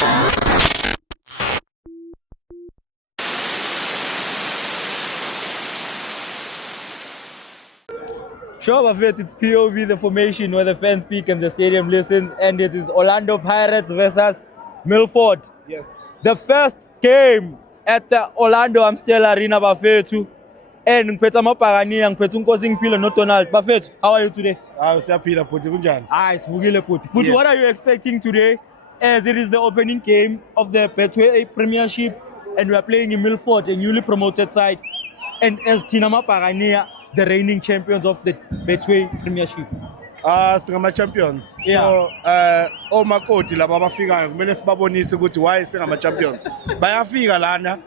Sure, Buffett, it's POV, the formation where the fans speak and the stadium listens, and it is Orlando Pirates versus Milford. Yes. The first game at the Orlando Amstel Arena, Buffett. And ngiphethe amabhakani ngiphethe unkosi ngiphile no Donald. Buffett, how are you today? Siyaphila bhuti kunjani? Sivukile bhuti. Bhuti, Yes. what are you expecting today as it is the opening game of the Betway Premiership and we are playing in Milford, a newly promoted side, and as Tina Mapagania, the reigning champions of the Betway Premiership? Singama champions. So omakoti laba abafikayo kumele sibabonise ukuthi why singama champions. Bayafika lana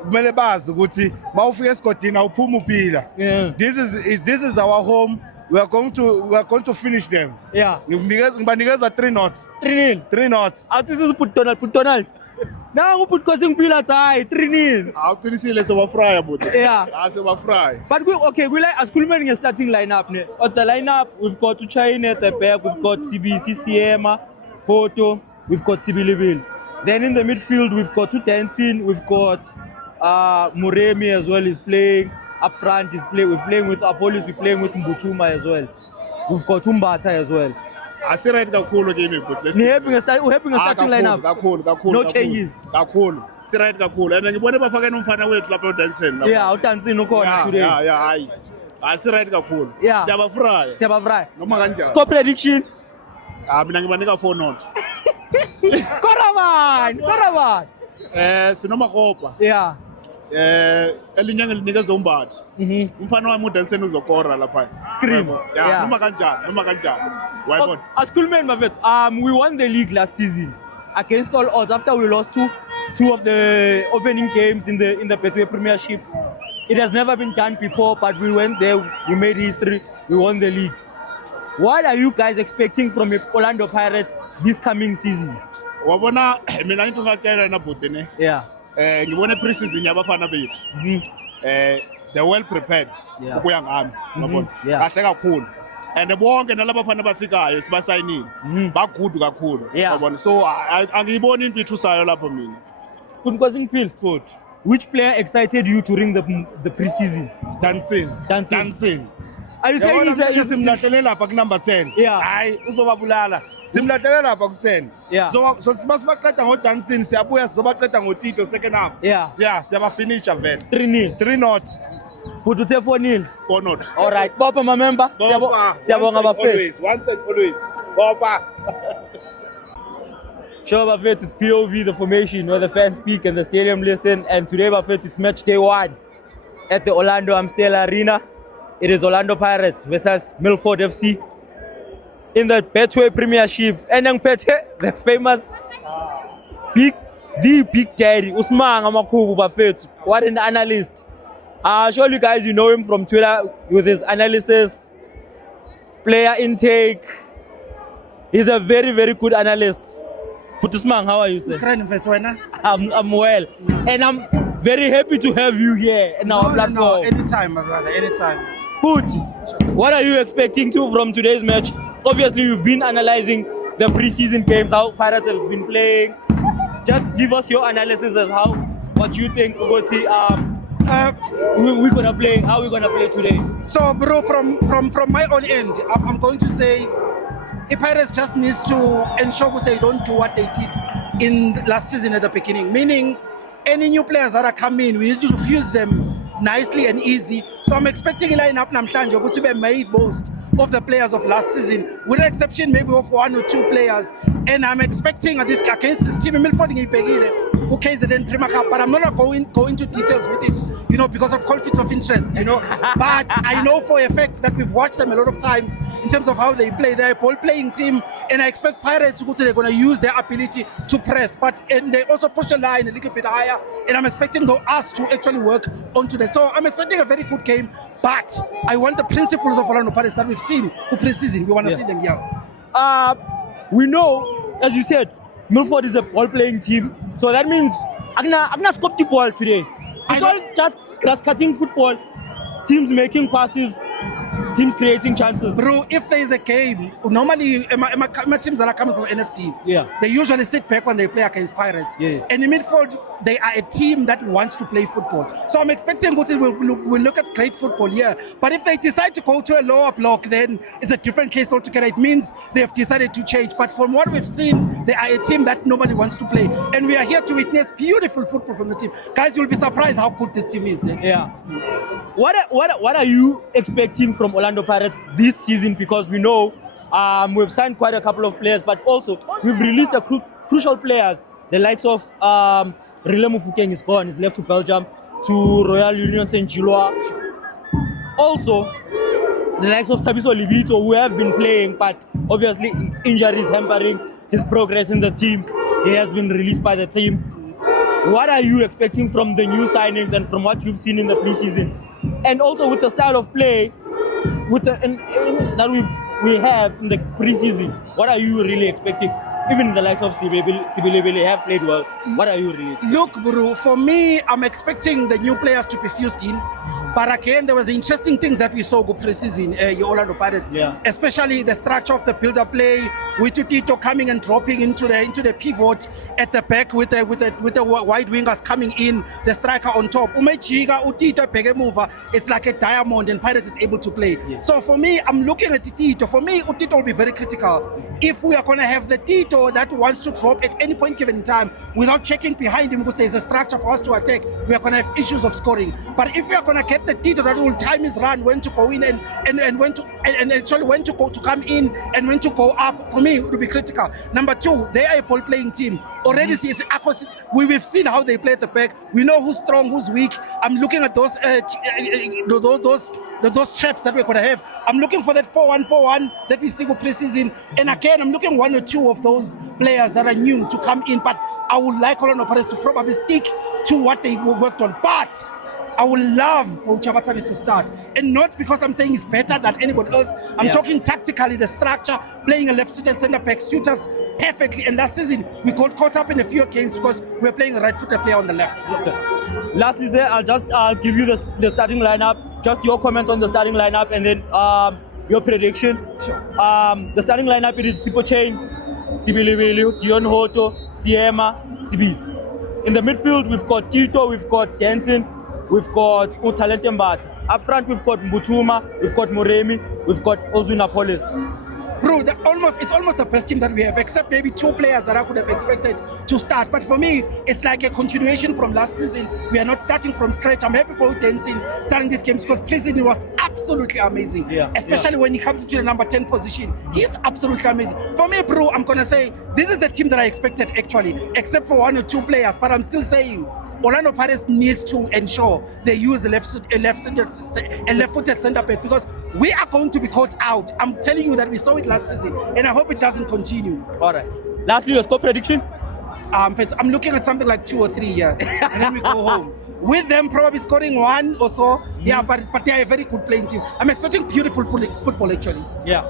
kumele bazi ukuthi mawufika esigodini awuphuma uphila. This is our home. We are going to finish them. Ngibanikeza 3 knots. 3 knots. Athi put Donald. Now put causing pillars high 3-0. Awuqinisile sobafrya bhuti. Sobafrya. But we like as Kulman in starting lineup. At the lineup we've got China at the back, we've got CBC Siema, Poto, we've got Sibilibil. Then in the midfield we've got Dancing, we've got Muremi as well is playing. Up front we're playing with Apollos, we're playing with Mbutuma as well. We've got Umbata as well. Asiright kakhulu game bhuti. We're starting lineup. Kakhulu. No changes. Kakhulu. Siright kakhulu. And ngibone bafake nomfana wethu lapha uDancing. uDancing ukhona today. Hayi. Asiright kakhulu. Siyabafrya. Noma kanjani? Score prediction. Mina ngibanika 4 knots. Koraman. Sinoma hopa. Elinye ngilinikeza umbathi. Umfana wami uDancing uzokora lapha. Scream. Noma kanjani. Wayibona. As Kulman Mafet, we won the league last season against all odds after we lost two of the opening games in the Betway Premiership. It has never been done before, but we went there, we made history, we won the league. What are you guys expecting from Orlando Pirates this coming season? Wabona mina into ngakutshela na bhuti ne. Ngibone pre-season yabafana bethu. They're well prepared ukuya ngami, yabona. Kahle kakhulu. And bonke nalabafana bafikayo sibasayinile. Ba good kakhulu, yabona. So angiyiboni into ithusayo lapho mina. Kunkosi ngiphile. Good. Which player excited you during the pre-season? Dancing. Are you saying he's simlahlele lapha ku number 10? Hayi uzobabulala. Simlahlele lapha ku 10. So sibaqeda ngoDancing siyabuya sizobaqeda ngoTito second half. Siyabafinisha vele. 3 knots. Put uthe 4-0. 4 knots. All right. Bopha my member. Siyabonga bafethu. Once and always. Bopha. Sure, Buffett, it's POV, the formation where the fans speak and the stadium listen. And today, Buffett, it's match day 1 at the Orlando Amstel Arena. It is Orlando Pirates versus Milford FC in the Betway Premiership. And then the famous Big Daddy, Usman Amakubu Buffett. What an analyst. Surely, guys, you know him from Twitter with his analysis, player intake. He's a very, very good analyst. Putusman, how are you, sir? I'm well. And I'm very happy to have you here in our platform. No, anytime, my brother, anytime. Put, what are you expecting from today's match? Obviously, you've been analyzing the preseason games, how Pirates have been playing. Just give us your analysis as what you think about we're gonna play, how we're gonna play today. So, bro, from my own end, I'm going to say the Pirates just needs to ensure they don't do what they did in last season at the beginning. Meaning, any new players that are coming, we need to fuse them nicely and easy. So I'm expecting a lineup namhlanje to be made most of the players of last season, with the exception maybe of 1 or 2 players. And I'm expecting against this team in Milford who KZN Prima Cup, but I'm not going into details with it, because of conflict of interest, But I know for a fact that we've watched them a lot of times in terms of how they play. They're a ball-playing team, and I expect Pirates they're going to use their ability to press, and they also push the line a little bit higher, and I'm expecting us to actually work onto that. So I'm expecting a very good game, but I want the principles of Orlando Pirates that we've seen pre-season. We want to see them here. We know, as you said, Milford is a ball-playing team, so that means I'm not scope the ball today. It's all just grass-cutting football, teams making passes, teams creating chances. Bro, if there is a game, normally my teams that are coming from NFT, they usually sit back when they play against Pirates. Yes. And in midfield, they are a team that wants to play football. So I'm expecting we'll look at great football here. But if they decide to go to a lower block, then it's a different case altogether. It means they've decided to change. But from what we've seen, they are a team that nobody wants to play. And we are here to witness beautiful football from the team. Guys, you'll be surprised how good this team is. Yeah. What are you expecting from Orlando Pirates this season? Because we know we've signed quite a couple of players, but also we've released a crucial players. The likes of Rile Mufokeng is gone, he's left to Belgium, to Royal Union St. Gilloise. Also, the likes of Sabiso Livito, who have been playing, but obviously injuries hampering his progress in the team. He has been released by the team. What are you expecting from the new signings and from what you've seen in the preseason? And also with the style of play with that we have in the preseason, what are you really expecting? Even the likes of Sibelebele have played well. What are you really expecting? Look, bro, for me, I'm expecting the new players to be fused in. But again, there was interesting things that we saw go preseason, your Orlando Pirates, especially the structure of the build-up play, with Tito coming and dropping into the pivot at the back with the wide wingers coming in, the striker on top. It's like a diamond, and Pirates is able to play. So for me, I'm looking at Tito. For me, Tito will be very critical. If we are going to have the Tito that wants to drop at any point given in time without checking behind him because there's a structure for us to attack, we are going to have issues of scoring. But if we are going to get the Tito that will time his run, when to go in and when to go to come in and when to go up, for me it will be critical. Number two, they are a ball playing team. Already we've seen how they play at the back. We know who's strong, who's weak. I'm looking at those traps that we're gonna have. I'm looking for that 4-1-4-1 that we see with preseason. And again, I'm looking one or two of those players that are new to come in. But I would like Orlando Pirates to probably stick to what they worked on. But I would love for Chabatsani to start, and not because I'm saying he's better than anybody else. I'm talking tactically, the structure, playing a left-footed centre-back suits us perfectly. And last season, we got caught up in a few games because we're playing a right-footed player on the left. Okay. Lastly, sir, I'll just give you the starting lineup, just your comment on the starting lineup, and then your prediction. Sure. The starting lineup, it is Sipo Chain, Sibelebele, Dion Hoto, Siema, Sibis. In the midfield, we've got Tito, we've got Denson, we've got Utalente Mbata. Up front, we've got Mbutuma, we've got Moremi, we've got Ozuna Polis. Bro, it's almost the best team that we have, except maybe two players that I could have expected to start. But for me, it's like a continuation from last season. We are not starting from scratch. I'm happy for Denson starting this game because preseason was absolutely amazing. Especially when he comes into the number 10 position. He's absolutely amazing. For me, bro, I'm going to say this is the team that I expected actually, except for one or two players. But I'm still saying Orlando Pirates needs to ensure they use a left-footed centre-back because we are going to be caught out. I'm telling you that we saw it last season, and I hope it doesn't continue. All right. Lastly, your score prediction? I'm looking at something like 2 or 3 here, and then we go home. With them probably scoring 1 or so. Yeah, but they are a very good playing team. I'm expecting beautiful football actually. Yeah.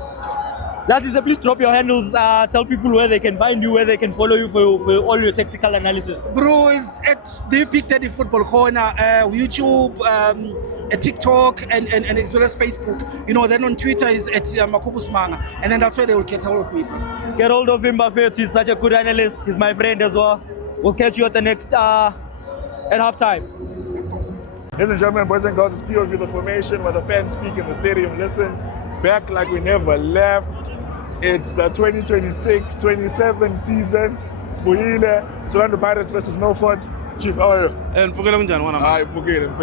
Lastly, sir, please drop your handles. Tell people where they can find you, where they can follow you for all your tactical analysis. Bro, is at the Big Daddy Football Corner, YouTube, TikTok, and as well as Facebook. You know, then on Twitter is at Makubus Manga, and then that's where they will get hold of me. Get hold of him, Buffett. He's such a good analyst. He's my friend as well. We'll catch you at the next at halftime. Ladies and gentlemen, boys and girls, it's POV The Formation, where the fans speak and the stadium listens. Back like we never left. It's the 2026-27 season. Sibuyile, Orlando Pirates versus Milford. Chief, how are you? And forget I forget him.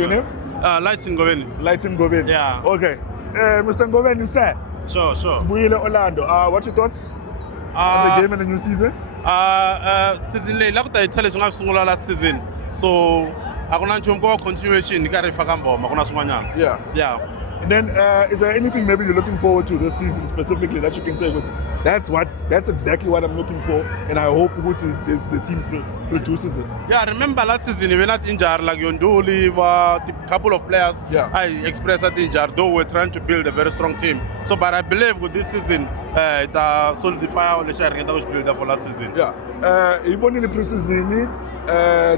Your name? Lights in Goveni. Lights in Goveni. Yeah. Okay. Mr. Goveni, sir. Sure. Sibuyile, Orlando. What's your thoughts on the game and the new season? Season late, like I tell you, last season. So, I'm going to go continuation. Yeah. And then, is there anything maybe you're looking forward to this season specifically that you can say, that's exactly what I'm looking for, and I hope the team produces it? Yeah, remember last season, we were not injured, like Yonduli, a couple of players. Yeah. I expressed that injured, though we're trying to build a very strong team. So, but I believe with this season, it solidify our sharing that was built for last season. Yeah. Even in the preseason,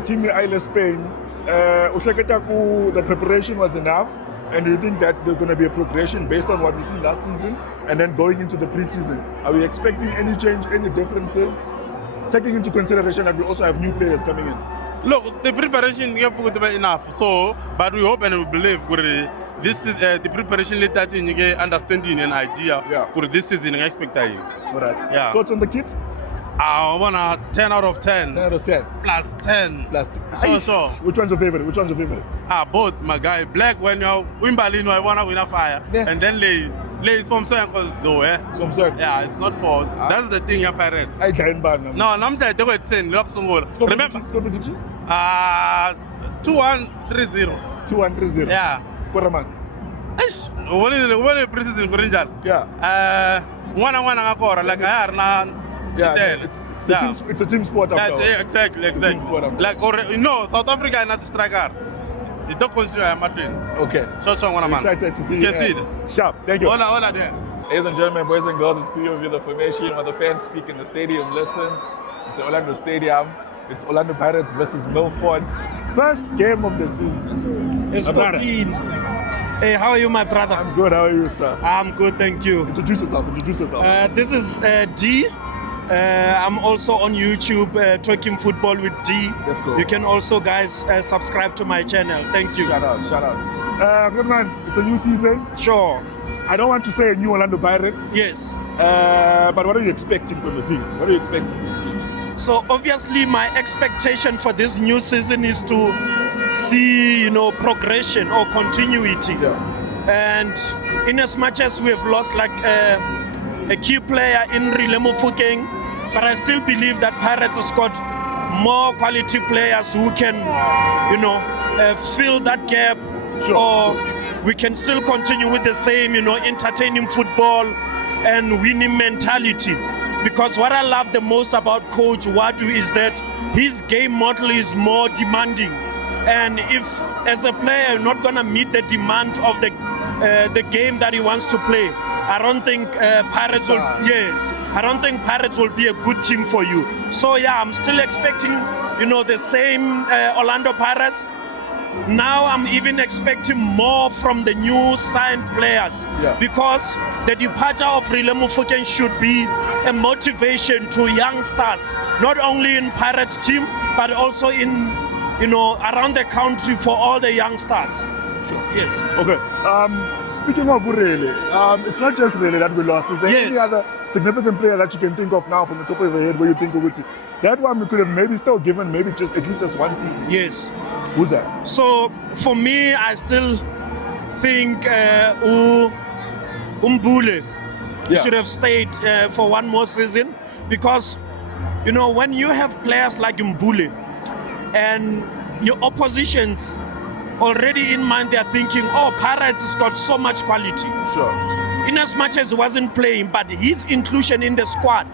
team Isle Spain, the preparation was enough. And do you think that there's going to be a progression based on what we see last season and then going into the preseason? Are we expecting any change, any differences? Taking into consideration that we also have new players coming in. Look, the preparation is enough. So, but we hope and we believe this is the preparation later you get understanding and idea. Yeah. This season I expect that. All right. Yeah. Thoughts on the kit? I want a 10 out of 10. 10 out of 10. Plus 10. Plus So. Which one's your favorite? Which one's your favorite? Both, my guy. Black when you're win Berlin, I want to win a fire. Yeah. And then lay is from circle though, eh? Some sir. Yeah, it's not for. That's the thing, your parents. I can't ban. No, I'm telling you, it's 10. Remember? Score prediction? 2-1-3-0. 2-1-3-0. Yeah. Koraman. Eish, what is preseason Korinjal? Yeah. One ngakora like I are Yeah. It's a team sport. Yeah, exactly. Like South Africa is not striker. You don't consider Martin. Okay. I'm Excited to see you. Can see it. Sharp. Thank you. Hola there. Ladies and gentlemen, boys and girls, it's POV the formation where the fans speak and the stadium listens. It's the Orlando Stadium. It's Orlando Pirates versus Milford. First game of the season. It's 14. Hey, how are you, my brother? I'm good. How are you, sir? I'm good, thank you. Introduce yourself. This is D. I'm also on YouTube, Talking Football with D. Let's go. You can also, guys, subscribe to my channel. Thank you. Shout out. Good man, it's a new season. Sure. I don't want to say a new Orlando Pirates, Yes. but what are you expecting from the team? What are you expecting from the team? So obviously my expectation for this new season is to see, progression or continuity. Yeah. And in as much as we have lost like a key player in Orlando Amstel, but I still believe that Pirates has got more quality players who can, fill that gap. Sure. Or we can still continue with the same, entertaining football and winning mentality. Because what I love the most about Coach Wadu is that his game model is more demanding. And if, as a player, you're not gonna meet the demand of the game that he wants to play, I don't think Pirates will. Yes, I don't think Pirates will be a good team for you. So yeah, I'm still expecting, the same Orlando Pirates. Now I'm even expecting more from the new signed players, because the departure of Orlando Amstel should be a motivation to youngsters, not only in Pirates team but also in around the country for all the youngsters. Sure. Yes. Okay. Speaking of Urele, it's not just Urele that we lost. Is there any other significant player that you can think of now from the top of your head where you think that one we could have maybe still given maybe just at least just one season? Yes. Who's that? So for me, I still think Mbule should have stayed for one more season, because when you have players like Mbule and your oppositions already in mind, they're thinking, Pirates has got so much quality. Sure. In as much as he wasn't playing, but his inclusion in the squad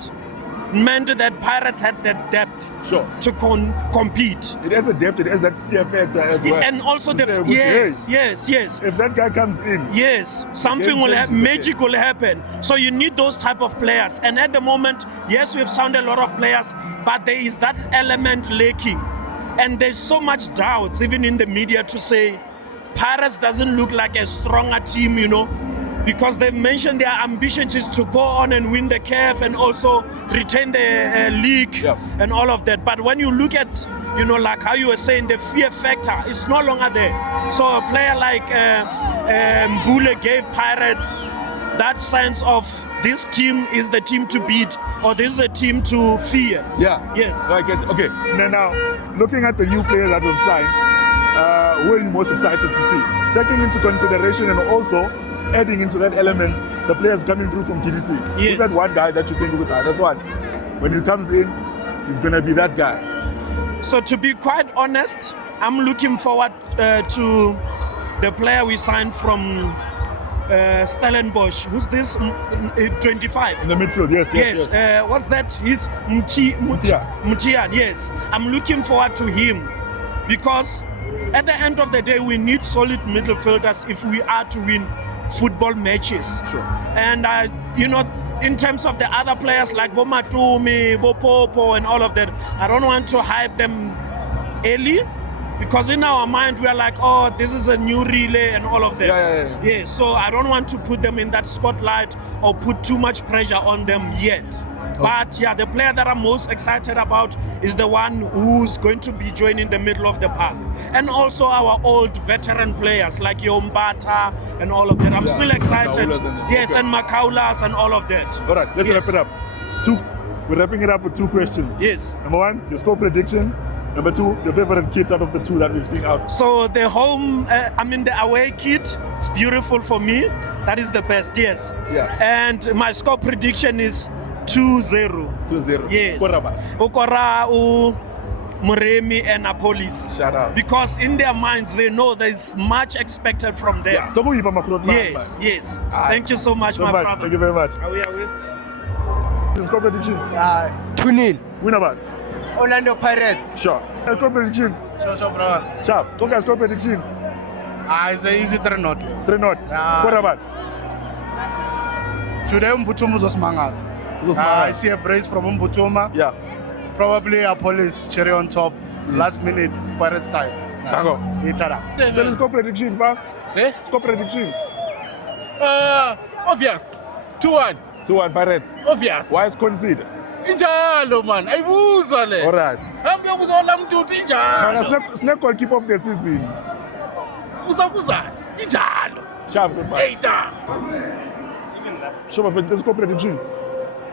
meant that Pirates had that depth to compete. It has a depth, it has that fear factor as well. And also yes. If that guy comes in, yes, something will happen, magic will happen. So you need those type of players. And at the moment, yes, we've signed a lot of players, but there is that element lacking. And there's so much doubts, even in the media, to say Pirates doesn't look like a stronger team, because they mentioned their ambition is to go on and win the CAF and also retain the league and all of that. But when you look at, like how you were saying, the fear factor is no longer there. So a player like Mbule gave Pirates that sense of this team is the team to beat, or this is a team to fear. Yeah. Yes. Okay. Now, looking at the new players that we've signed, who are you most excited to see? Taking into consideration and also adding into that element the players coming through from TDC. Yes. Who's that one guy that you think that's one? When he comes in, he's gonna be that guy. So to be quite honest, I'm looking forward to the player we signed from Stellenbosch. Who's this? 25. In the midfield, yes. What's that? He's Mutian. Yes. I'm looking forward to him, because at the end of the day, we need solid midfielders if we are to win football matches. Sure. And in terms of the other players like Bomatumi, Bopopo and all of that, I don't want to hype them early, Because in our mind, we are like, oh, this is a new relay and all of that. Yeah, so I don't want to put them in that spotlight or put too much pressure on them yet. But yeah, the player that I'm most excited about is the one who's going to be joining the middle of the park. And also our old veteran players like Yombata and all of that. I'm still excited. Yes, and Makaulas and all of that. All right, let's wrap it up. We're wrapping it up with 2 questions. Yes. Number 1, your score prediction. Number 2, your favorite kit out of the 2 that we've seen out. So the home, the away kit, it's beautiful for me. That is the best, yes. Yeah. And my score prediction is 2-0. 2-0. Yes. Koraba. Okora, Muremi and Apolis. Shout out. Because in their minds, they know there's much expected from them. Yeah. So who you Yes, yes. Thank you so much, my brother. Thank you very much. Are we? Score prediction. 2-0. Win about. Orlando Pirates. Sure. Score prediction. Sure, bro. Sharp. Okay, score prediction. It's an easy 3-0. 3-0. Yeah. What about? Today, Mbutuma was mangas. I see a brace from Mbutuma. Yeah. Probably a police cherry on top. Last minute Pirates time. Tango. Itada. Tell us score prediction fast. Score prediction. Obvious. 2-1. 2-1 Pirates. Obvious. Why is concede? Injalo man. Ayibuzwa le. All right. Hambi ukuzona mdudu injalo. Snake goalkeeper of the season. Uzakuzana. Injalo. Sharp. Goodbye. Hey da. Sure, but score prediction.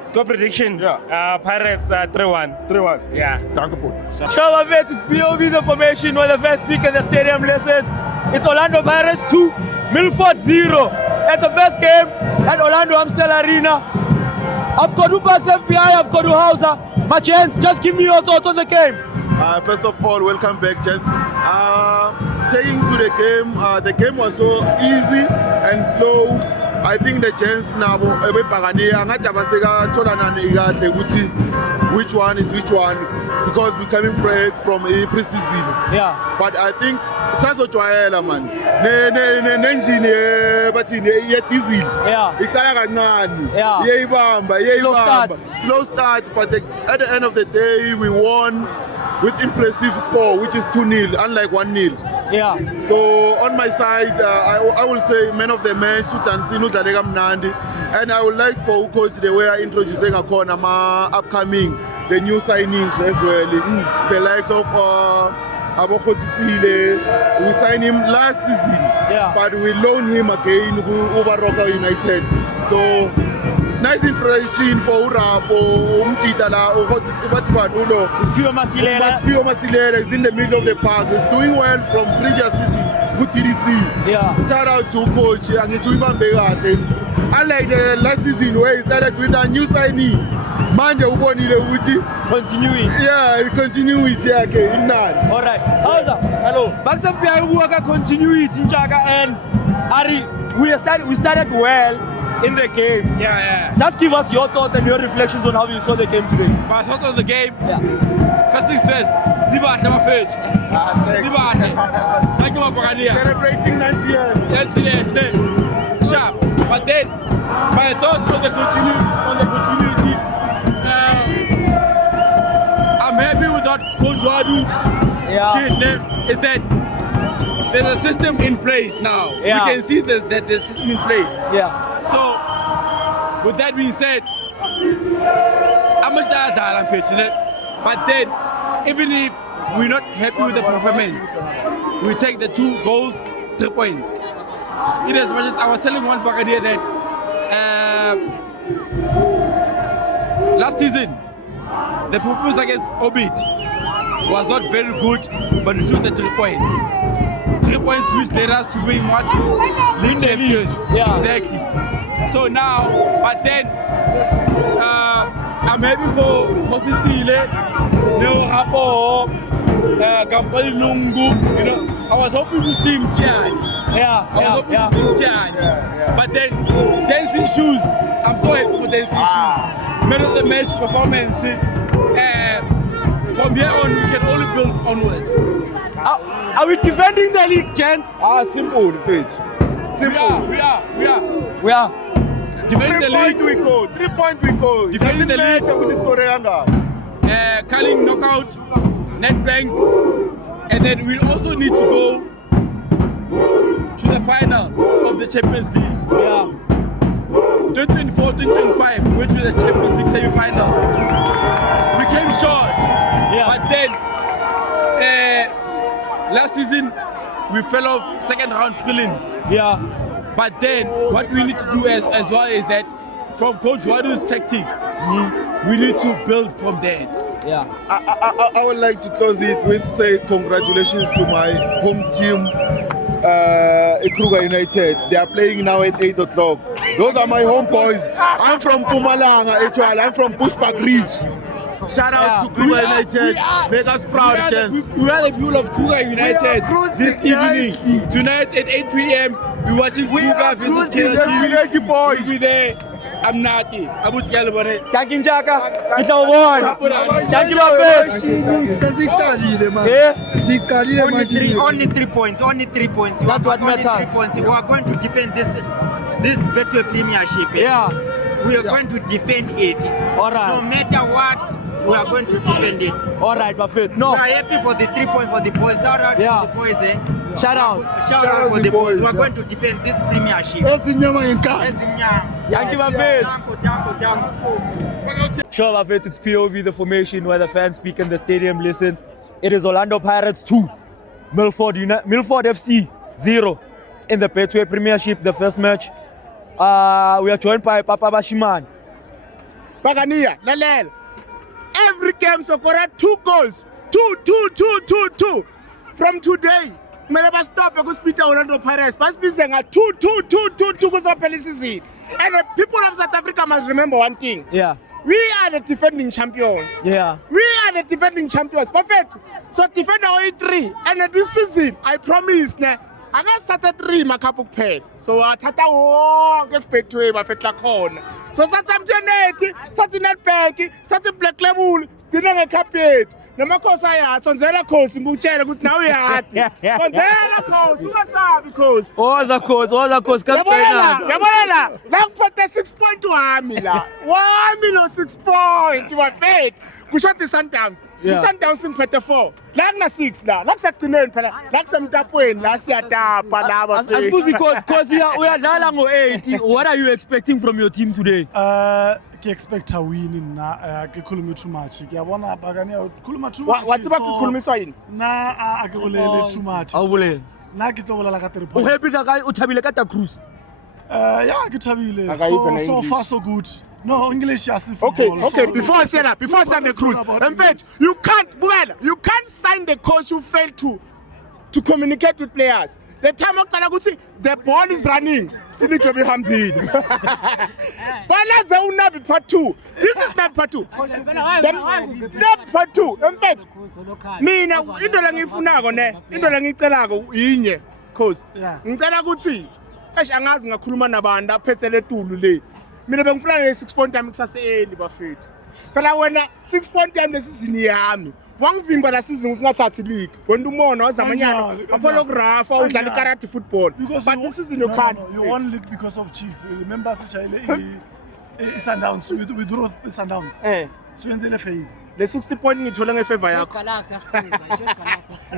Score prediction? Yeah. Pirates 3-1. 3-1. Yeah. Danke, Paul. Show of it, it's POV the formation where the fans speak and the stadium listens. It's Orlando Pirates 2, Milford 0. At the first game at Orlando Amstel Arena. I've got Upax FBI, I've got Hausa. My chance, just give me your thoughts on the game. First of all, welcome back, gents. Taking to the game was so easy and slow. I think the gents nabo ebebhakaniya ngathi abasekathola kahle ukuthi which one is which one, because we're coming from a pre-season. Yeah. But I think sazojwayela man. Engine ye diesel. Yeah. Iqala kancane. Yeah. Iyayibamba. Slow start, but at the end of the day we won with impressive score, which is 2-0, unlike 1-0. Yeah. So on my side, I will say man of the match, Sutansin Udlaleka Mnandi, and I would like for coach the way I introducing a corner upcoming the new signings as well. The likes of Abokosile, we signed him last season, but we loan him again to Ubaroka United. So nice impression for Urapo, Umtitala, Spio Masilela is in the middle of the park. He's doing well from previous season with TDC. Yeah. Shout out to coach unlike the last season where he started with a new signee. Manje ubonile ukuthi continue it. Yeah, continue it yakhe imnandi. All right. Howza? Hello. Back FBI work continue it Njaka, and Ari, we started well in the game. Yeah. Just give us your thoughts and your reflections on how you saw the game today. My thoughts on the game. Yeah. First things first. Libahle mafethu. Libahle. Thank you mabhakaniya. Celebrating 90 years. 90 years. Sharp. But then my thoughts on the continuity. I'm happy with what Coach Wadu did. Is that there's a system in place now. Yeah. We can see that the system in place. Yeah. So, with that being said, I'm unfortunate. But then, even if we're not happy with the performance, we take the 2 goals, 3 points. In as much as I was telling one Brigadier that last season, the performance against Obit was not very good, but we took the 3 points. 3 points which led us to being what? League champions. Yeah. Exactly. So now, but then, I'm happy for Hositile, Neo Hapo, Kampali Lungu. You know, I was hoping to see him Tiani. Yeah. I was hoping to see him Tiani. But then, dancing shoes. I'm so happy for dancing shoes. Man of the match performance. From here on, we can only build onwards. Are we defending the league, gents? Simple, Fitch. Simple. We are. Defending the league. 3 point we go. Defending the league. With this Calling knockout, net bank, And then we also need to go to the final of the Champions League. Yeah. 2024, 2025, we went to the Champions League semi-finals. We came short. Yeah. But then, last season, we fell off second round prelims. Yeah. But then, what we need to do as well is that from Coach Wadu's tactics, we need to build from that. Yeah. I would like to close it with say congratulations to my home team, Kruger United. They are playing now at 8 o'clock. Those are my home boys. I'm from Pumalanga, actually. I'm from Bushbuck Ridge. Shout out to Kruger United. Make us proud, gents. We are the people of Kruger United this evening. Tonight at 8 p.m. we're watching Kruger versus KSG. boys. We'll be there. I'm Nati. Thank you, Njaka. Itawubona. Thank you, Bafethu. Only 3 points. Only 3 points. That's what only 3 matters. points. We are going to defend this Betway Premiership. Yeah. We are going to defend it. All right. No matter what, we are going to defend it. All right, Bafethu. No. We are happy for the 3 points for the boys. Shout out to the boys. Shout out. Shout out for the boys. We are going to defend this Premiership. Thank you, Bafethu. Sure, Bafethu, it's POV, the formation where the fans speak and the stadium listens. It is Orlando Pirates 2, Milford FC 0 in the Betway Premiership, the first match. We are joined by Papa Bashiman. Bagania, Lalel. Every game so correct 2 goals. 2. From today, never stop because Peter Orlando Pirates. But speaking 2 goals of season. And the people of South Africa must remember one thing. Yeah. We are the defending champions. Yeah. We are the defending champions. Perfect. So defend our 3. And this season, I promise, I got started 3 makapuk pen. So tata get Betway bafetla khona. So such Janet, such netback, such a black level, still a carpet. Namakhosi ayathi sonzela khosi ngikutshela ukuthi nawe uyathi sonzela khosi ungasabi khosi Woza khosi come join us. yabona la kuphathe 6 point wami la 6 point bafethu kushothi Sundowns Sundowns ngiphethe 4 la kuna 6 la kusagcineni phela la kusemtapweni la siyatapa la bafethu Asibuzi khosi uyadlala ngo-8. What are you expecting from your team today? Ke expect a win na ke khulume too much ke yabona Bagania khuluma too much wathi bakukhulumiswa yini na ake bolele too much Awubulele. na ke tlo bolela ka 3 O points happy ka kae o thabile ka ta cruise? yeah ke thabile Akayiva so English. far so good no English yasi Okay, football before I say the cruise, in fact, you can't sign the coach who failed to communicate with players. The time of Kalaguti, the ball is running. But let's say part 2. This is not part 2. Not part 2. In fact, mina into la ngiyifunako into la ngiyicelako inye cause ngicela ukuthi angazi ngakhuluma nabantu aphethe letulu le. Mina bengifuna le 6 point time kusaseli bafethu. Phela wena 6 point time lesizini yami. Wangivimba la season ungathathi league. Wena umona wazamanyana apolo kurafa udlala ikarate football. But this season you can't. you won league because of Chiefs remember sishayile Sundowns we draw Sundowns so yenzele favor The 60 point ngithola ngefavor yakho.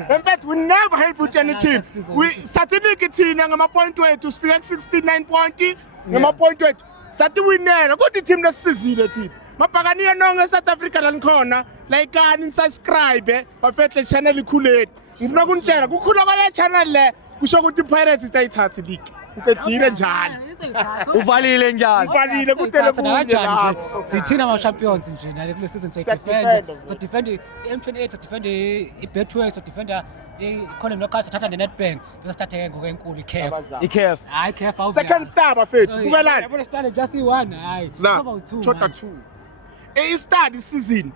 In fact, we never help with any team. We certainly thina ngama point wethu sifika ku 69 point ngama point wethu. Sathi winela kodwa team lesizile thina. Mabhakaniya nonke South Africa la nikhona like ani subscribe bafehle channel ikhuleni. Ngifuna kunitshela kukhula kwale channel le kusho ukuthi Pirates itayithatha league. Ucedile njalo. Uvalile njalo. Uvalile kutele kunye lapho. Sithina ama champions nje nale kule season so defend i-M28 so defend i-Betway so defend i-Economy Local thatha ne-Nedbank bese start ngoku enkulu iCAF hayi CAF awuyazi second star bafethu bukelani yabona start just i1 hayi kuba u2 chota 2 start this season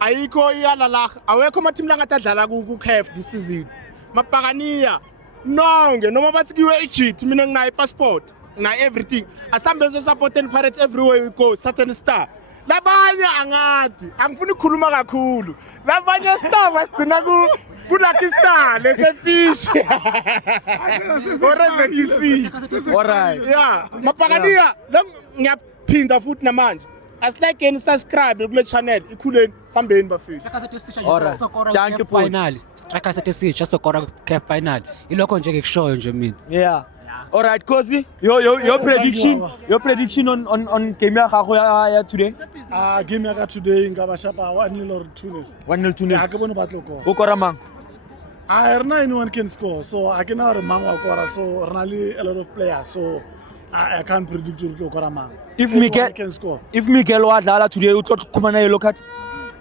ayikho iyala la awekho ama team langathi adlala ku CAF this season mabhakaniya nonke noma bathi kiwe Egypt mina nginayo passport na everything asambe so support and Pirates everywhere we go certain star labanye angathi angifuni ukukhuluma kakhulu labanye star basigcina ku Lucky Star lesefish alright yeah mabhakaniya ngiyaphinda futhi namanje Asilekeni subscribe kule channel ikhuleni sambeni bafethu. Alright. Thank you final. Striker set esitsha sokora cup final. Ilokho nje ngikushoyo nje mina. Yeah. All right, Kosi, your prediction on game ya gago ya today? Game ya ka today ngaba shapa 1-0 or 2-0. 1-0 2-0. Ha ke bone ba tlo kora. O kora mang? Anyone can score, so I can not remember kora. So Ronaldo a lot of players, so I can't predict who kora mang. If Miguel can score, if Miguel wadlala today, you thought kumana yellow card?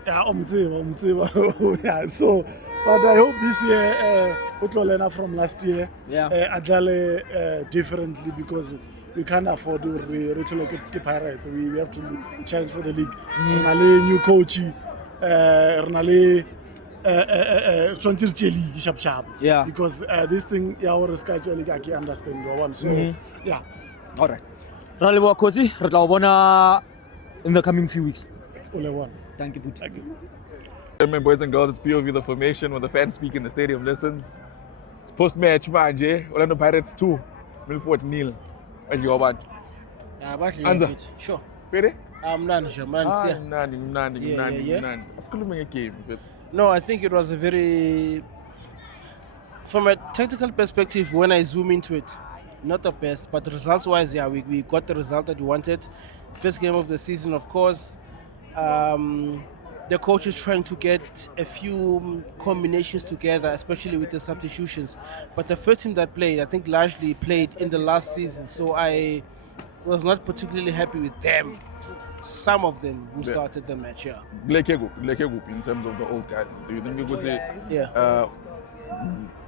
yeah, umtsiba. Yeah, so but I hope this year Utlolena from last year adlale differently because we can't afford to retro Pirates. We have to challenge for the league. Ronaldo new coach, Ronaldo sharp. Yeah. Because this thing, our schedule, I can understand one. So yeah. All right. Ronaldo Kosi, retla in the coming few weeks. Ole one. Thank you, Put. Thank you. Gentlemen, boys and girls, it's POV the formation when the fans speak in the stadium listens. It's post-match manje. Orlando Pirates 2, Milford 0. As you want. Yeah, but sure. Ready? Mnandi. Asikhulume ngegame mfethu. No, I think it was a very, from a technical perspective, when I zoom into it, not the best, but results-wise, yeah, we got the result that we wanted. First game of the season, of course. The coach is trying to get a few combinations together, especially with the substitutions. But the first team that played, I think largely played in the last season. So I was not particularly happy with them. Some of them who started the match, yeah. Blake in terms of the old guys. Do you think you could say,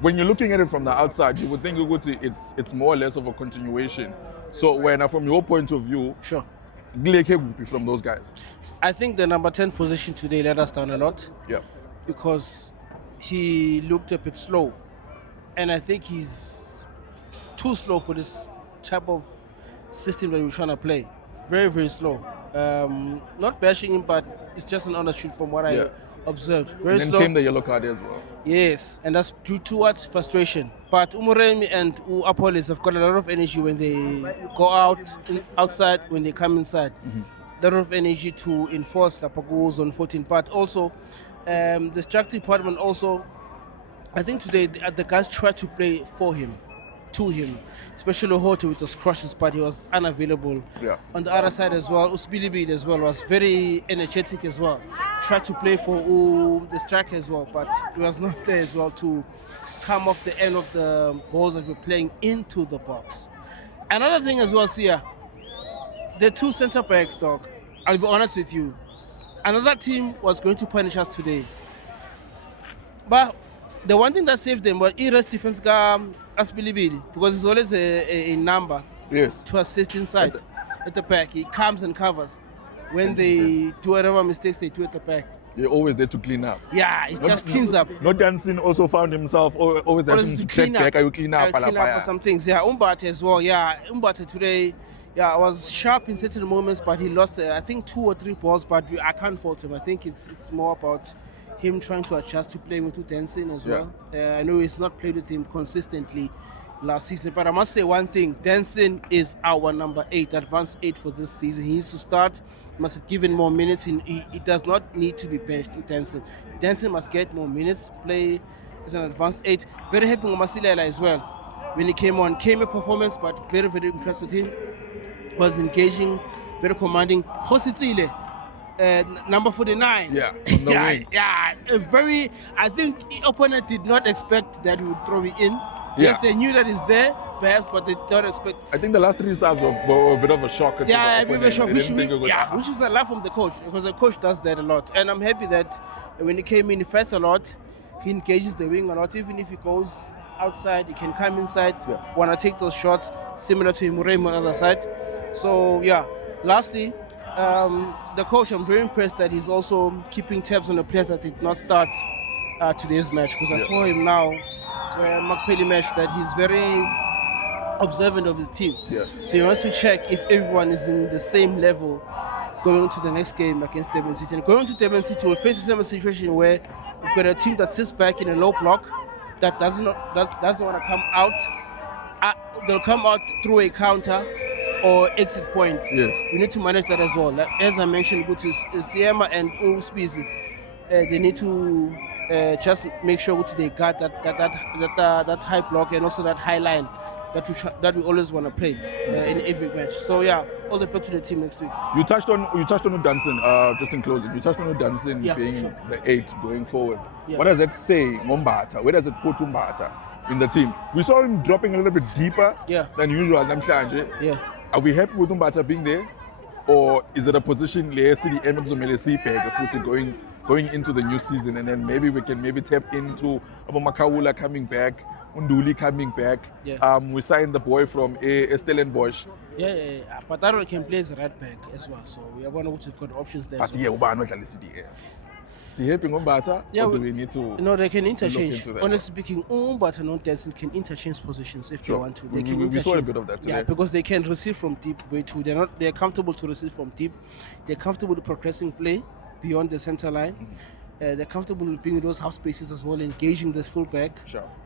when you're looking at it from the outside, you would think you could say it's more or less of a continuation. So when from your point of view, sure, Blake from those guys. I think the number 10 position today let us down a lot. Yeah. Because he looked a bit slow. And I think he's too slow for this type of system that we're trying to play. Very, very slow. Not bashing him, but it's just an honest shoot from what I observed. Very and then slow. Came the yellow card as well. Yes, and that's due to what? Frustration. But Umuremi and Apolis have got a lot of energy when they go outside, when they come inside. A lot of energy to enforce Lapago Zone 14. But also, the structure department also, I think today the guys tried to play for him, to him, especially Hote with those crushes, but he was unavailable. Yeah. On the other side as well, Usbilibid as well was very energetic as well. Tried to play for the striker as well, but he was not there as well to come off the end of the balls that were playing into the box. Another thing as well, Sia, the two centre backs, dog, I'll be honest with you, another team was going to punish us today. But the one thing that saved them was Iras defense Asbilibidi, because it's always a number to assist inside at the back. He comes and covers when they do whatever mistakes they do at the back. You're always there to clean up. Yeah, it just cleans up. Not Dancing also found himself always having to clean up. Clean up For some things. Yeah, Umbate as well. Yeah, Umbate today, was sharp in certain moments, but he lost, I think, 2 or 3 balls. But I can't fault him. I think it's more about him trying to adjust to playing with Dancing as well. I know he's not played with him consistently last season, but I must say one thing: Dancing is our number 8, advanced 8 for this season. He needs to start. Must have given more minutes. He does not need to be benched to Dancing. Dancing must get more minutes, play as an advanced 8. Very happy with Masilela as well. When he came a performance, but very, very impressed with him. Was engaging, very commanding. Hositile, number 49. Yeah, on the wing. Yeah, I think the opponent did not expect that we would throw it in. Yeah. Yes, they knew that it's there, perhaps, but they don't expect. I think the last 3 subs were a bit of a shock. Yeah, a bit of a shock, which is a lot from the coach, because the coach does that a lot. And I'm happy that when he came in, he fights a lot, he engages the wing a lot. Even if he goes outside, he can come inside, want to take those shots, similar to Murray on the other side. So, lastly, the coach, I'm very impressed that he's also keeping tabs on the players that did not start today's match, because I saw him now. Makpeli match, that he's very observant of his team. So he wants to check if everyone is in the same level going to the next game against Durban City. And going to Durban City, we'll face the same situation where we've got a team that sits back in a low block, that doesn't want to come out. They'll come out through a counter, or exit point. Yes. We need to manage that as well. Like, as I mentioned, which is Siema and Uspizi, they need to just make sure that they got that high block and also that high line that we always want to play in every match. So yeah, all the best to the team next week. You touched on Udanson, just in closing. You touched on Udanson being the 8 going forward. Yeah. What does that say, Mombata? Where does it put Umbata in the team? We saw him dropping a little bit deeper than usual. Yeah. Are we happy with Umbata being there, or is it a position going into the new season, and then maybe we can tap into Makawula coming back, Unduli coming back. Yeah. We signed the boy from Stellenbosch. Yeah. But Aaron can play as a right back as well. So we are one of which we've got options there. But yeah, See, helping Umbata, or do we need to? No, they can interchange. Look into that? Honestly speaking, Umbata and Denson can interchange positions if they want to. They can we saw a bit of that today. Yeah, because they can receive from deep way too. They're comfortable to receive from deep. They're comfortable with progressing play beyond the center line. They're comfortable with being in those half spaces as well, engaging the fullback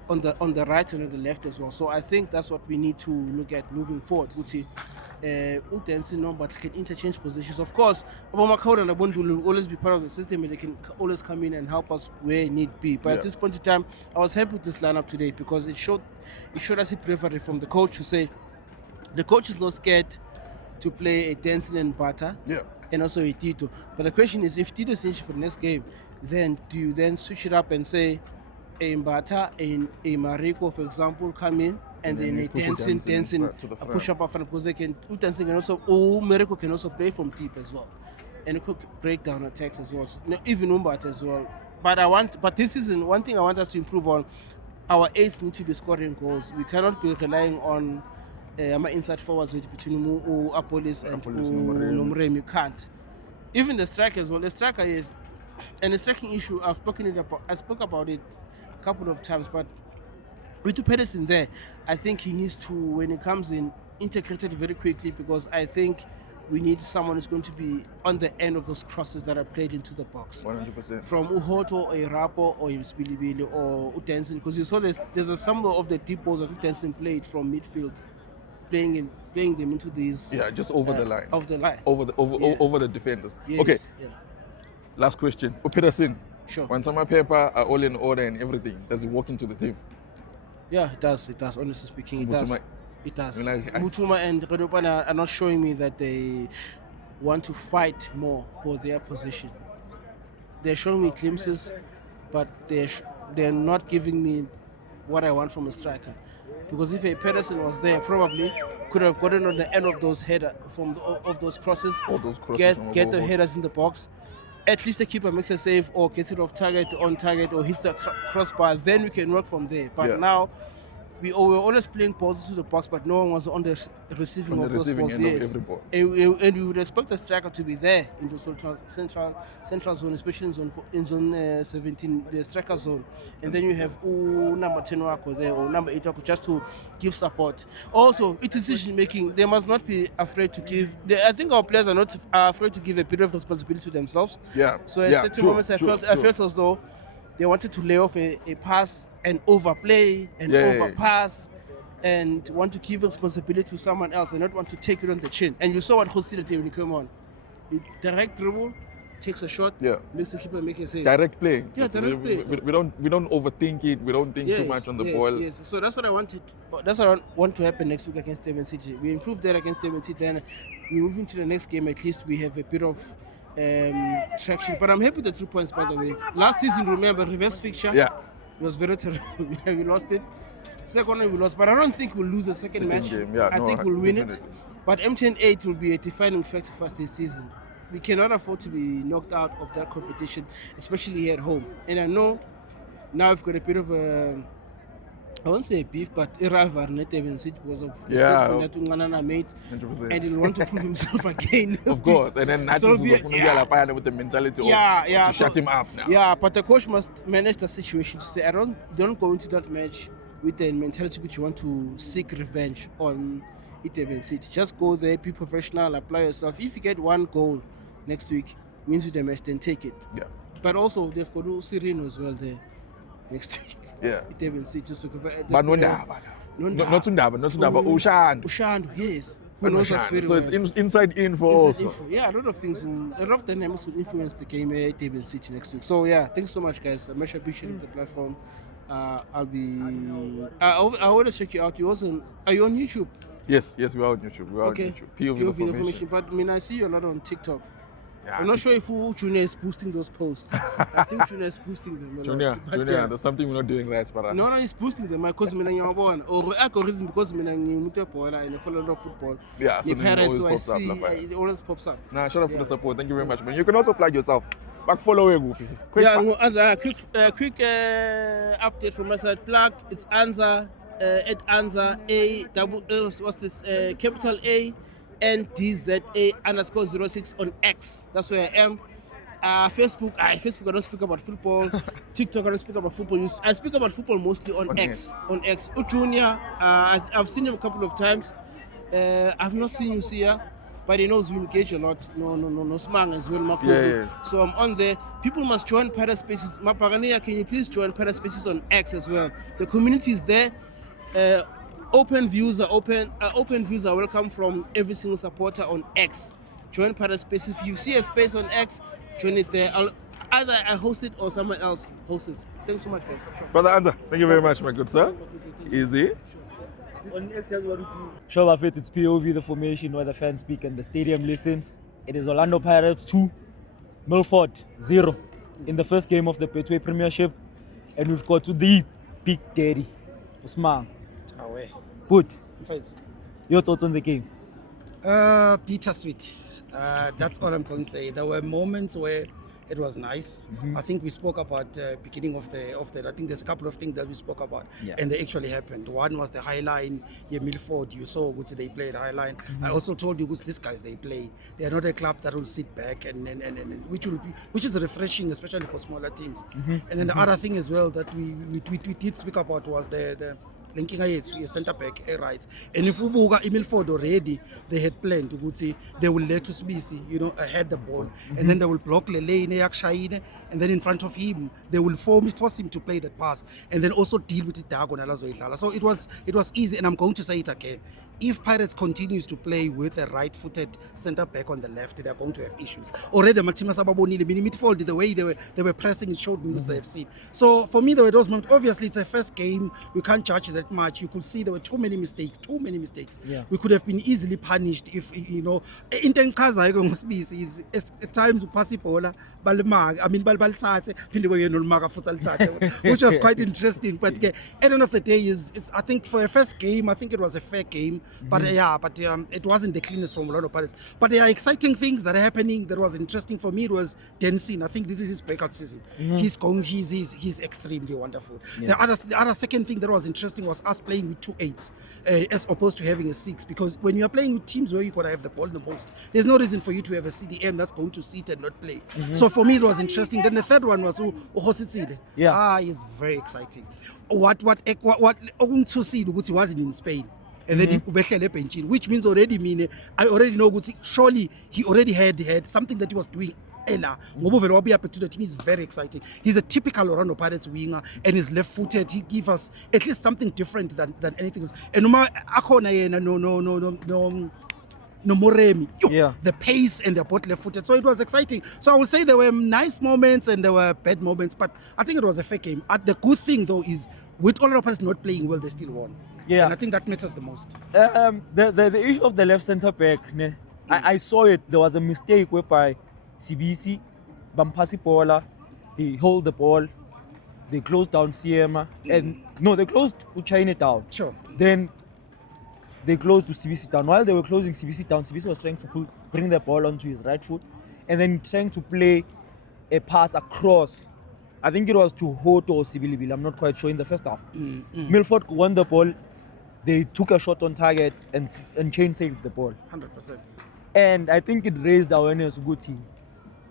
on the right and on the left as well. So I think that's what we need to look at moving forward. Udensi, but can interchange positions. Of course, Abamakau and Abundu will always be part of the system, and they can always come in and help us where need be. But at this point in time, I was happy with this lineup today because it showed us a bravery from the coach to say the coach is not scared to play a Denson and Bata. And also a Tito. But the question is, if Tito is injured for the next game, then do you then switch it up and say a Mbata and a Mariko, for example, come in and then a Denson push up front, because they can Utensin can also Mariko can also play from deep as well. And it could break down attacks as well. So, even Mbata as well. But this season, one thing I want us to improve on, our 8s need to be scoring goals. We cannot be relying on inside forwards between Apolis and Nomrem. You can't. Even the striker as well. The striker is, and the striking issue. I spoke about it a couple of times. But with Pedersen there, I think he needs to, when he comes in, integrate it very quickly, because I think we need someone who's going to be on the end of those crosses that are played into the box. 100%. From Uhoto or Rapo or Sbilibili or Utensin, because you saw there's some of the deep balls that Utensin played from midfield, playing them into these just over the line, over the defenders. Yes, last question. Pedersen, sure, when some paper are all in order and everything, does he walk into the team? Yeah, it does, honestly speaking. It does. Mutuma and Redopana are not showing me that they want to fight more for their position. They're showing me glimpses, but they're not giving me what I want from a striker. Because if a Pedersen was there, probably could have gotten on the end of those headers of those crosses, get the headers in the box. At least the keeper makes a save or gets it off target, on target, or hits the crossbar. Then we can work from there. But now we were always playing balls to the box, but no one was on the receiving of those balls. Yes, and we would expect the striker to be there in the central zone, especially in zone 17, the striker zone. And then you have number 10 Wako there or number 8 Wako just to give support. Also, it's decision making. They must not be afraid to give. I think our players are not afraid to give a bit of responsibility to themselves. So at certain moments, I felt as though they wanted to lay off a pass and overplay and overpass and want to give responsibility to someone else and not want to take it on the chin. And you saw what Jose did when he came on. He direct dribble, takes a shot, makes the keeper make a save. Direct play. Yeah, direct play. We don't overthink it. We don't think too much on the ball. Yes. So that's what I wanted. That's what I want to happen next week against Durban City. We improved that against Durban City. Then we move into the next game. At least we have a bit of traction. But I'm happy with the 3 points, by the way. Last season, remember, reverse fixture. It was very terrible. We lost it. Second one we lost, but I don't think we'll lose the second match. I think we'll win it. But MTN 8 will be a defining factor for us this season. We cannot afford to be knocked out of that competition, especially here at home. And I know now we've got a bit of a, I won't say a beef, but a rivalry because of the made, and he'll want to prove himself again. Of course, and then with the mentality to shut him up now. Yeah, but the coach must manage the situation to say, don't go into that match with the mentality which you want to seek revenge on Durban City. Just go there, be professional, apply yourself. If you get one goal next week, wins you the match, then take it. But also they've got Sirino as well there next week. Durban City. So but not Undaba, Ushando, yes. who knows us very So well. it's inside info also. Yeah, a lot of things, a lot of dynamics will influence the game at Durban City next week. So yeah, thanks so much, guys. I'm much appreciating the platform. I'll be. I want to check you out. Are you on YouTube? Yes, we are on YouTube. We are Okay. on YouTube. POV the formation. But I mean, I see you a lot on TikTok. Yeah, I'm not sure if Junior is boosting those posts. I think Junior is boosting them a lot. But Junior, yeah. there's something we're not doing right, but No, he's boosting them because I'm a or algorithm because I'm a ball and I follow a lot of football. Yeah, so the always so I pops up, see like, it always pops up. Nah, shout out for the support. Thank you very much, man. You can also plug yourself. Back follow Goofy. As a quick update from my side, plug. It's Anza at Anza what's this? Capital A NDZA _06 on X. That's where I am. Facebook, I don't speak about football. TikTok, I don't speak about football. I speak about football mostly on X. On X. Junior, I've seen him a couple of times. I've not seen you here, but he knows we engage a lot. No, smang as well, Yeah. So I'm on there. People must join Para Spaces. Mapagania, can you please join Para Spaces on X as well? The community is there. Open views are open. Open views are welcome from every single supporter on X. Join Para Spaces. If you see a space on X, join it there. Either I host it or someone else hosts it. Thanks so much, guys. Sure. Brother Anza, thank you very much, my good sir. Easy. Show of it, it's POV the formation where the fans speak and the stadium listens. It is Orlando Pirates 2, Milford 0 in the first game of the Betway Premiership, and we've got to the Big Daddy, Usman. Away. Good. Fights. Your thoughts on the game? Bittersweet. That's all I'm going to say. There were moments where it was nice. I think we spoke about beginning of the. I think there's a couple of things that we spoke about, and they actually happened. One was the high line. Milford, you saw which they played high line. I also told you which these guys they play. They are not a club that will sit back and which is refreshing, especially for smaller teams. And then the other thing as well that we did speak about was the linking a centre back, a right. And if we look at Milford already, they had planned to say they will let us busy, ahead the ball, and then they will block Lele, and then in front of him they will force him to play that pass, and then also deal with the diagonal. So it was easy, and I'm going to say it again. If Pirates continues to play with a right-footed centre back on the left, they're going to have issues. Already, Matima Sababoni, the midfield, the way they were pressing, it showed me they've seen. So for me, there were those moments. Obviously, it's a first game. We can't judge that much. You could see there were too many mistakes. Yeah. We could have been easily punished if, in at times we pass it ball, which was quite interesting. But at the end of the day, I think for a first game, I think it was a fair game. But it wasn't the cleanest from Orlando Pirates. But there are exciting things that are happening. That was interesting for me. It was Densin. I think this is his breakout season. He's extremely wonderful. Yeah. The other second thing that was interesting was us playing with 2 8s as opposed to having a 6. Because when you are playing with teams where you're going to have the ball the most, there's no reason for you to have a CDM that's going to sit and not play. So for me, it was interesting. Then the third one was Uhositsile. He's very exciting. What he wasn't in Spain. And then he which means I already know surely he already had something that he was doing. To the team is very exciting. He's a typical Orlando Pirates winger, and he's left-footed. He gives us at least something different than anything else. And no Moremi. The pace and they're both left-footed. So it was exciting. So I would say there were nice moments and there were bad moments, but I think it was a fair game. The good thing though is with Orlando Pirates not playing well, they still won. Yeah. And I think that matters the most. The issue of the left centre back, I saw it. There was a mistake whereby CBC, Bampasi Paula, he hold the ball, they closed down Siema, and they closed Uchine down. Sure. Then they closed to CBC down. While they were closing CBC down, CBC was trying to bring the ball onto his right foot, and then trying to play a pass across. I think it was to Hoto or Sibilibil, I'm not quite sure, in the first half. Milford won the ball. They took a shot on target and Chain saved the ball. 100%. And I think it raised awareness of good team.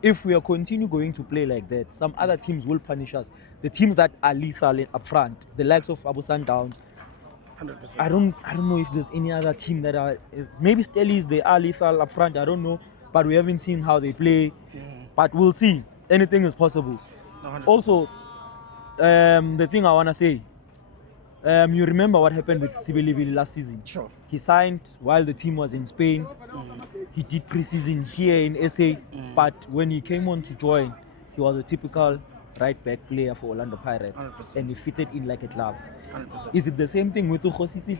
If we are continue going to play like that, some other teams will punish us. The teams that are lethal up front, the likes of Abu Sundowns. 100%. I don't know if there's any other team that maybe Stellies, they are lethal up front. I don't know, but we haven't seen how they play. But we'll see. Anything is possible. 100%. Also, the thing I wanna say, You remember what happened with Sibelivili last season? Sure. He signed while the team was in Spain. He did pre-season here in SA, but when he came on to join, he was a typical right-back player for Orlando Pirates, 100%. and he fitted in like a glove. 100%. Is it the same thing with Ukhositi?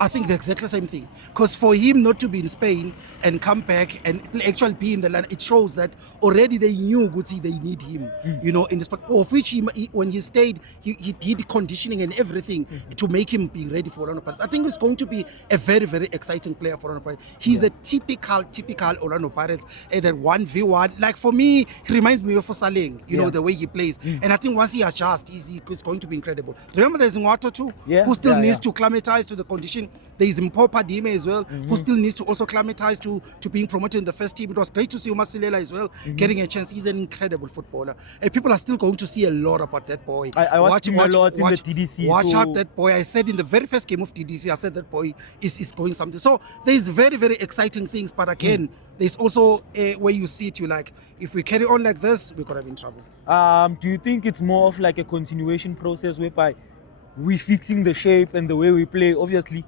I think the exactly same thing. Because for him not to be in Spain and come back and actually be in the land, it shows that already they knew Guti they need him, in the spot. Of which when he stayed, he did conditioning and everything to make him be ready for Orlando Pirates. I think it's going to be a very, very exciting player for Orlando Pirates. He's a typical Orlando Pirates, that 1v1. Like for me, he reminds me of Saleng, the way he plays. And I think once he adjusts, he's going to be incredible. Remember there's Ngwato too, who still needs to climatize to the condition. There is Mpopa Dime as well, who still needs to also climatize to being promoted in the first team. It was great to see Umasilela as well getting a chance. He's an incredible footballer. And people are still going to see a lot about that boy. I watched him a lot in the TDC. Watch out that boy. I said in the very first game of TDC, I said that boy is going something. So there's very, very exciting things. But again, there's also where you see it, you like, if we carry on like this, we're going to be in trouble. Do you think it's more of like a continuation process whereby we fixing the shape and the way we play? Obviously,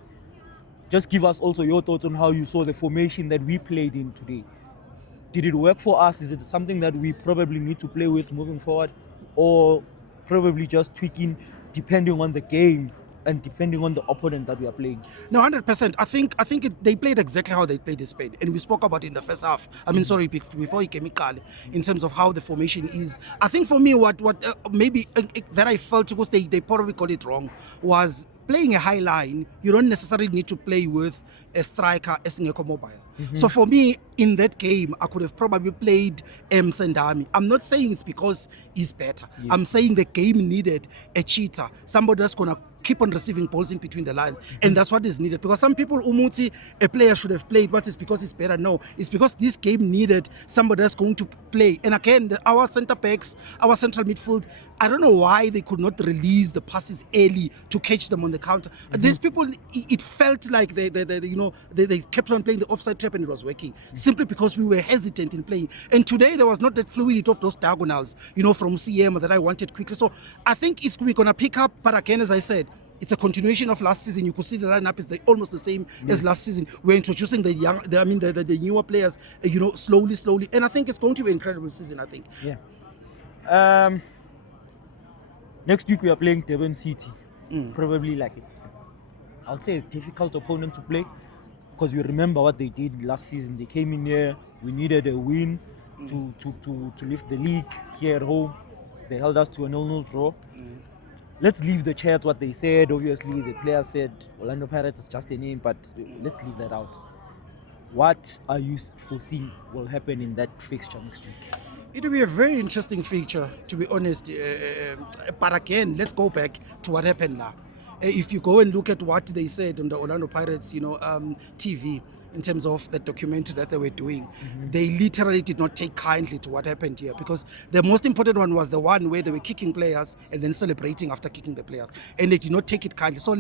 just give us also your thoughts on how you saw the formation that we played in today. Did it work for us? Is it something that we probably need to play with moving forward, or probably just tweaking depending on the game and depending on the opponent that we are playing? No, 100%. I think they played exactly how they played in Spain, and we spoke about it in the first half. I mean, sorry, before he came in terms of how the formation is. I think for me, what maybe that I felt because they probably got it wrong was playing a high line. You don't necessarily need to play with a striker as Ngeko Mobile. So for me, in that game, I could have probably played Sendami. I'm not saying it's because he's better. I'm saying the game needed a cheater, somebody that's going to keep on receiving balls in between the lines. And that's what is needed. Because some people, Umuti, a player should have played, but it's because he's better. No, it's because this game needed somebody that's going to play. And again, our centre backs, our central midfield, I don't know why they could not release the passes early to catch them on the counter. These people, it felt like they kept on playing the offside trap and it was working. Simply because we were hesitant in playing. And today there was not that fluidity of those diagonals, from CM that I wanted quickly. So I think we're going to pick up, but again, as I said, it's a continuation of last season. You could see the lineup is almost the same as last season. We're introducing the newer players, slowly. And I think it's going to be an incredible season, I think. Yeah. Next week we are playing Durban City. Probably I would say a difficult opponent to play, because you remember what they did last season. They came in here, we needed a win to lift the league here at home. They held us to a 0-0 draw. Let's leave the chat what they said. Obviously, the players said Orlando Pirates is just a name, but let's leave that out. What are you foreseeing will happen in that fixture next week? It will be a very interesting feature, to be honest. But again, let's go back to what happened now. If you go and look at what they said on the Orlando Pirates, TV, in terms of the documentary that they were doing, they literally did not take kindly to what happened here, because the most important one was the one where they were kicking players and then celebrating after kicking the players, and they did not take it kindly. So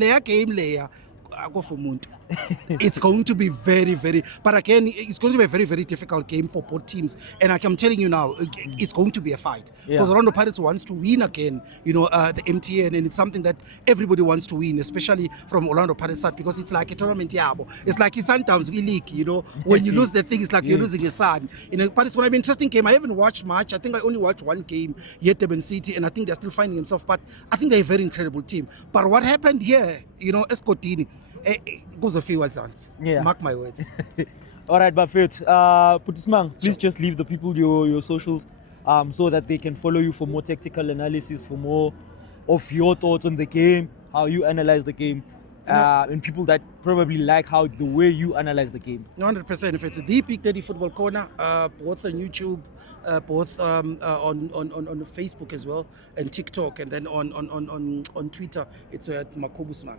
it's going to be very, very, but again, it's going to be a very, very difficult game for both teams. And I'm telling you now, it's going to be a fight, because Orlando Pirates wants to win again, the MTN, and it's something that everybody wants to win, especially from Orlando Pirates side, because it's like a tournament. It's like it's Sundowns league, when you lose the thing, it's like you're losing a son. But it's going to be an interesting game. I haven't watched much. I think I only watched one game yet, Durban City, and I think they're still finding themselves. But I think they're a very incredible team. But what happened here, Escotini, goes a few words. Mark my words. All right, Buffett. Putismang, please just leave the people your socials, so that they can follow you for more tactical analysis, for more of your thoughts on the game, how you analyze the game, and people that probably like the way you analyze the game. 100%. If it's the Big Daddy Football Corner, both on YouTube, both on Facebook as well, and TikTok, and then on Twitter, it's at Makobusman.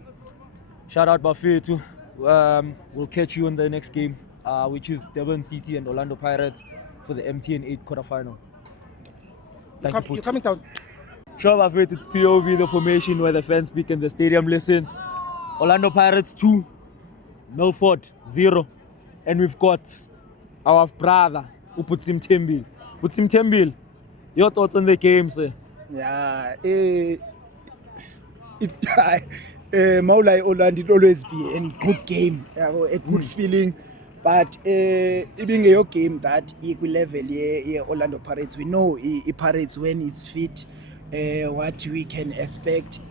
Shout out Buffet too. We'll catch you in the next game, which is Durban City and Orlando Pirates for the MTN 8 quarterfinal. You're coming down. Sure, Buffet, it's POV, the formation where the fans speak and the stadium listens. Orlando Pirates 2, Milford 0. And we've got our brother, Uputsim Tembil. Uputsim Tembil, your thoughts on the game, sir? Yeah, Maulai Orlando it always be a good game, a good feeling. But being a game that equal level, Orlando Pirates, we know Pirates when it's fit, what we can expect.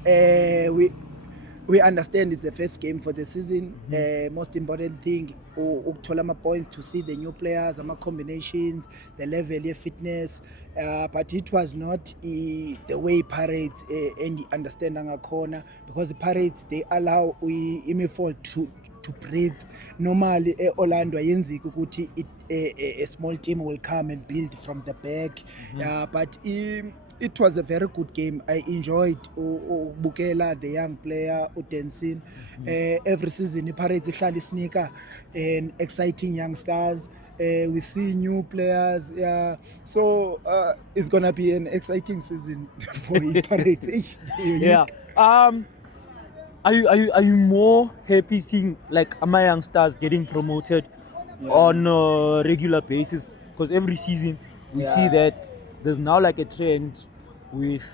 We understand it's the first game for the season. Most important thing, ukuthola ama-points to see the new players, ama-combinations, the level of fitness. But it was not the way Pirates and understand ngakhona, because the Pirates, they allow Milford to breathe. Normally, Orlando ayenziki ukuthi a small team will come and build from the back. But it was a very good game. I enjoyed Bukela, the young player, Utensin. Every season, the Pirates ihlala sneaker and exciting young stars. We see new players. So it's gonna be an exciting season for the Pirates. Yeah. Are you more happy seeing like my young stars getting promoted on a regular basis? Because every season we see that there's now like a trend with,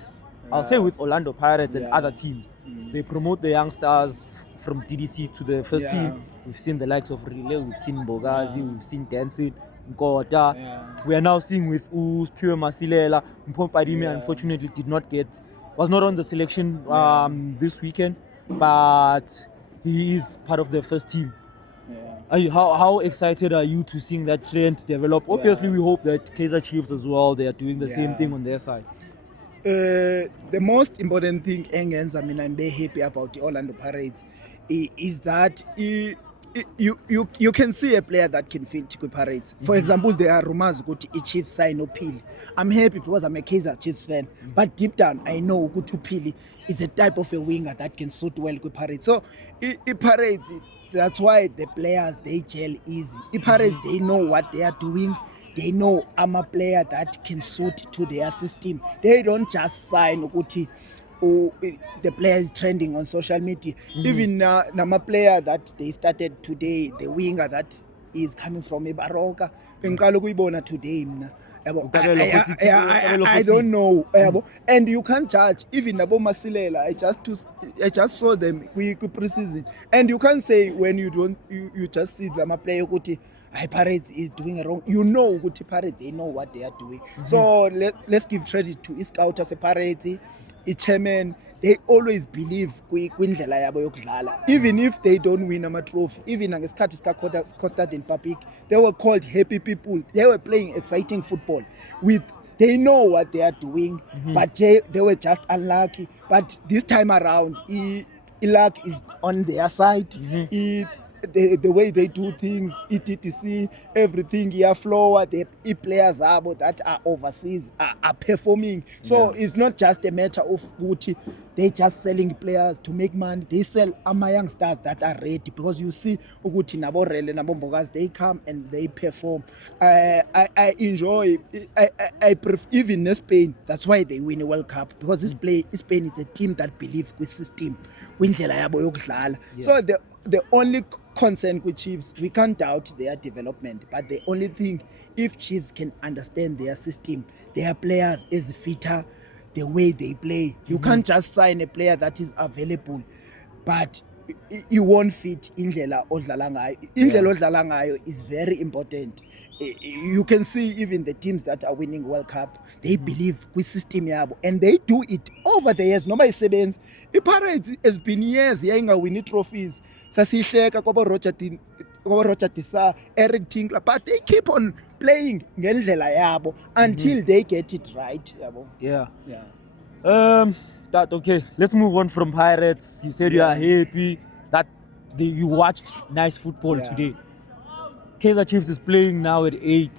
I'll say with Orlando Pirates and other teams. They promote the young stars from DDC to the first team. We've seen the likes of Relay, we've seen Bogazi, we've seen Dancing, Nkota. We are now seeing with Pure Masilela. Mpompadimi unfortunately was not on the selection this weekend, but he is part of the first team. How excited are you to seeing that trend develop? Obviously, we hope that Kaizer Chiefs as well, they are doing the same thing on their side. The most important thing I'm very happy about the Orlando Pirates is that you can see a player that can fit with Pirates. For example, there are rumors that Chiefs sign Opili. I'm happy because I'm a Kaizer Chiefs fan, but deep down I know Opili is a type of a winger that can suit well with Pirates. So Pirates, that's why the players, they gel easy. Pirates, they know what they are doing. They know I'm a player that can suit to their system. They don't just sign Uguti. The player is trending on social media. Even Nama player that they started today, the winger that is coming from Ibaroka, today. I don't know. And you can't judge. Even Nabo Masilela, I just saw them pre-season. And you can't say when you just see them play Uguti. Pirates is doing it wrong. You know, Uguti Pirates, they know what they are doing. So let's give credit to Scout as a Pirates. Chairman, they always believe kwindlela yabo yokudlala. Even if they don't win a trophy, even ngesikhathi Costa in Papik, they were called happy people. They were playing exciting football. They know what they are doing, but they were just unlucky. But this time around, luck is on their side. The way they do things, ETTC, everything, floor, the players that are overseas are performing. So it's not just a matter of Gucci. They just selling players to make money. They sell young stars that are ready, because you see Uguti Naborele, Nabombogas, they come and they perform. I enjoy. I prefer even Spain. That's why they win a World Cup, because Spain is a team that believes with system. So the only concern with Chiefs, we can't doubt their development, but the only thing, if Chiefs can understand their system, their players is fitter, the way they play. You can't just sign a player that is available, but you won't fit indlela odlala ngayo. Indlela odlala ngayo is very important. You can see even the teams that are winning World Cup, they believe with system yabo, and they do it over the years. Nobody says Pirates has been years winning trophies. Sasihleka kwabo Roger Tisa, Eric Tinkler, but they keep on playing ngendlela yabo until they get it right. Okay, let's move on from Pirates. You said you are happy that you watched nice football today. Kaizer Chiefs is playing now at 8.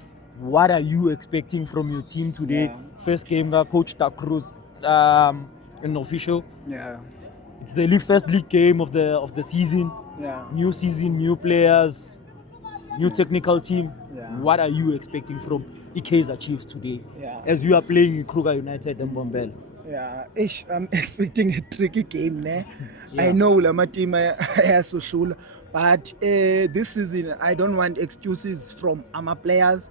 What are you expecting from your team today? First game, Coach Cruz, an official. It's the first league game of the season. New season, new players, new technical team. What are you expecting from Kaizer Chiefs today? As you are playing in Kruger United and Bombell? I'm expecting a tricky game. I know my team has so sure, but this season I don't want excuses from our players.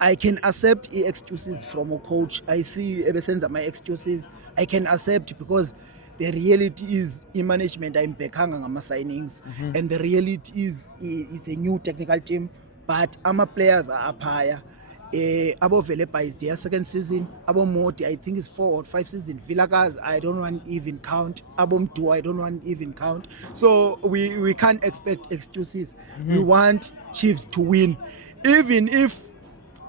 I can accept excuses from a coach. I see ever since my excuses I can accept, because the reality is management ayimibhekanga ngama-signings and the reality is it's a new technical team, but ama-players are up higher. Abo Velepa is their second season. Abo Moti, I think it's 4 or 5 seasons. Villagas, I don't want even count. Abo Mtua, I don't want even count. So we can't expect excuses. We want Chiefs to win. Even if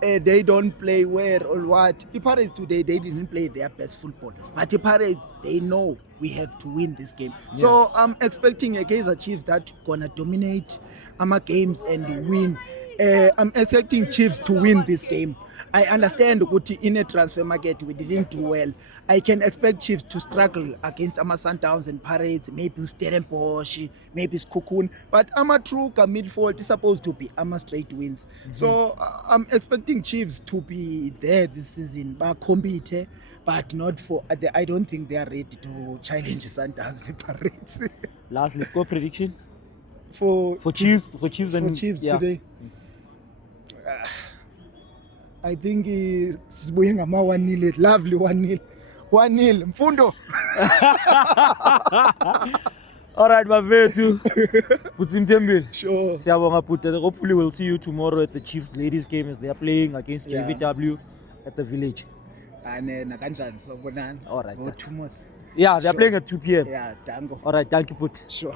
they don't play well or what. The Pirates today, they didn't play their best football. But the Pirates, they know we have to win this game. So I'm expecting a Kaizer Chiefs that gonna dominate our games and win. I'm expecting Chiefs to win this game. I understand that in a transfer market we didn't do well. I can expect Chiefs to struggle against Ama Sundowns and Pirates, maybe Stellenbosch, maybe Cocoon. But Ama true midfield is supposed to be Ama straight wins. So I'm expecting Chiefs to be there this season, but compete, but not for. I don't think they are ready to challenge Sundowns and Pirates. Lastly, score prediction for Chiefs today. I think sibuye ngama 1-0, lovely 1-0. 1-0 Mfundo. All right, Bafethu. Putsim Tembil. Sure. Siyabonga Puta. Hopefully we'll see you tomorrow at the Chiefs ladies game as they are playing against JVW at the village. And nakanjani sobonana. All right. Go tomorrow. Yeah, they're playing at 2 p.m. Yeah, tango. All right, thank you, Put. Sure.